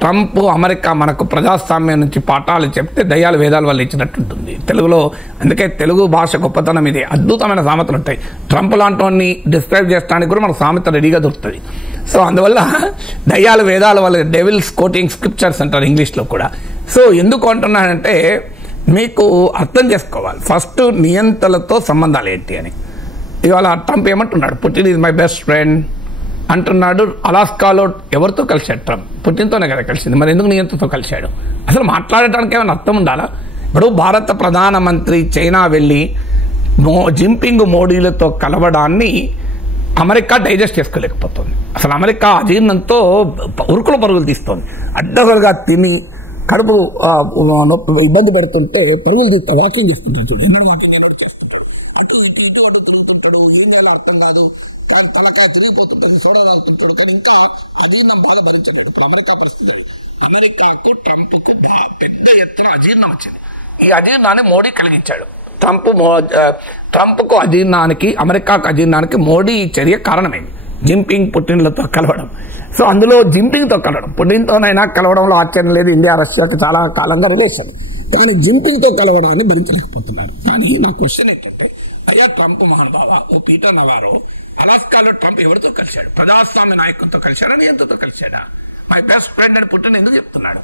Trump America మనకు ప్రజాస్వామ్యం నుంచి పాఠాలు చెప్తే దయ్యాలు వేదాలు వాళ్ళు ఇచ్చినట్టుంటుంది తెలుగులో. అందుకే తెలుగు భాష గొప్పతనం ఇది. అద్భుతమైన సామెతలు ఉంటాయి. ట్రంప్ లాంటి డిస్క్రైబ్ చేయడానికి కూడా మనకు సామెత రెడీగా దొరుకుతుంది. సో అందువల్ల దయ్యాలు వేదాలు వాళ్ళ డెవిల్స్ కోటింగ్ స్క్రిప్చర్స్ అంటారు ఇంగ్లీష్లో కూడా. సో ఎందుకు అంటున్నానంటే మీకు అర్థం చేసుకోవాలి ఫస్ట్ నియంతలతో సంబంధాలు ఏంటి అని. ఇవాళ ట్రంప్ ఏమంటున్నాడు, Putin is my best friend అంటున్నాడు. అలాస్కాలో ఎవరితో కలిశాడు ట్రంప్? పుటిన్తోనే కదా కలిసింది. మరి ఎందుకు నియంతతో కలిశాడు? అసలు మాట్లాడటానికి ఏమైనా అర్థం ఉండాలా? ఇప్పుడు భారత ప్రధానమంత్రి చైనా వెళ్ళి జింపింగ్ మోడీలతో కలవడాన్ని అమెరికా డైజెస్ట్ చేసుకోలేకపోతుంది. అసలు అమెరికా అజీర్ణంతో ఉరుకుల పరుగులు తీస్తోంది. అడ్డగలుగా తిని కడుపు ఇబ్బంది పెడుతుంటే పరుగులు తీస్తే వాకింగ్ తీసుకుంటాడు. ఏం చేయాలో అర్థం కాదు, కానీ తలకాయ తిరిగిపోతుంటుంది, సోడా తాగుతుంటాడు. కానీ ఇంకా అజీర్ణం బాధ భరించలేదు. ఇప్పుడు అమెరికా పరిస్థితి అమెరికాకు ట్రంప్కు పెద్ద ఎత్తున అజీర్ణం వచ్చింది. ఈ అజీర్ణాన్ని మోడీ కలిగించాడు. ట్రంప్కు అజీర్ణానికి అమెరికాకు అజీర్ణానికి మోడీ చర్య కారణమైంది. జింపింగ్ పుటిన్లతో కలవడం. సో అందులో జింపింగ్తో కలవడం, పుటిన్తోనైనా కలవడంలో ఆశ్చర్యం లేదు. ఇండియా రష్యాకి చాలా కాలంగా రిలేషన్, కానీ జింపింగ్తో కలవడాన్ని భరించలేకపోతున్నారు. కానీ నా క్వశ్చన్ ఏంటంటే, అయ్యా ట్రంప్ మహానుభావ, ఓ పీటర్ నవారో అలాస్కాలో ట్రంప్ ఎవరితో కలిశాడు? ప్రజాస్వామ్య నాయకులతో కలిశాడా, నియంత్రణతో కలిశాడా? మై బెస్ట్ ఫ్రెండ్ అని పుట్టిన ఎందుకు చెప్తున్నాడు?